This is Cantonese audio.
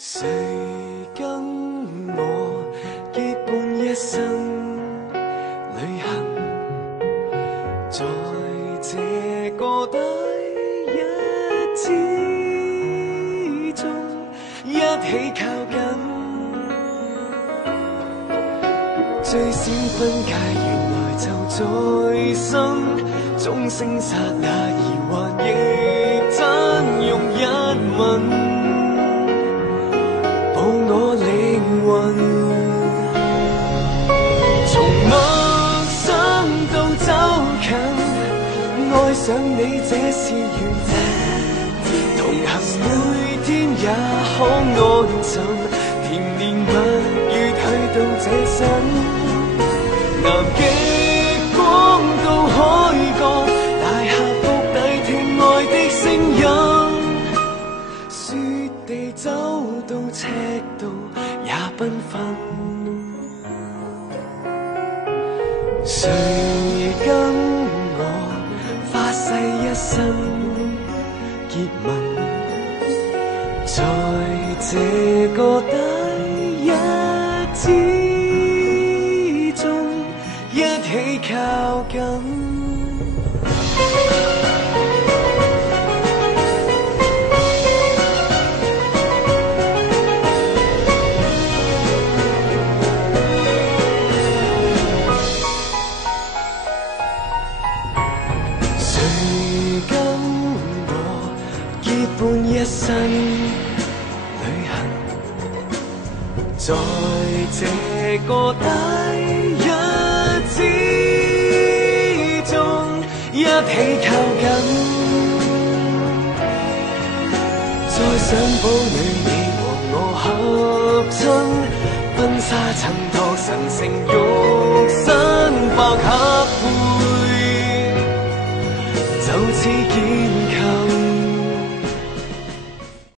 誰跟我結伴一生旅行，在這個第一之中一起靠近，最閃分界原來就在身，鐘聲剎那疑幻亦真，用一吻我靈魂，從陌生到走近，愛上你這是緣分，同行每天也可安枕，甜言蜜語去到這身，南極光到海角，大峽谷底聽愛的聲音，雪地走到赤道也繽紛，誰跟我發誓一生結盟，在這個第一之中一起靠近。伴一生旅行，在這個第一之中一起靠近，再想堡壘你和我合親，婚紗襯托神聖肉身，白下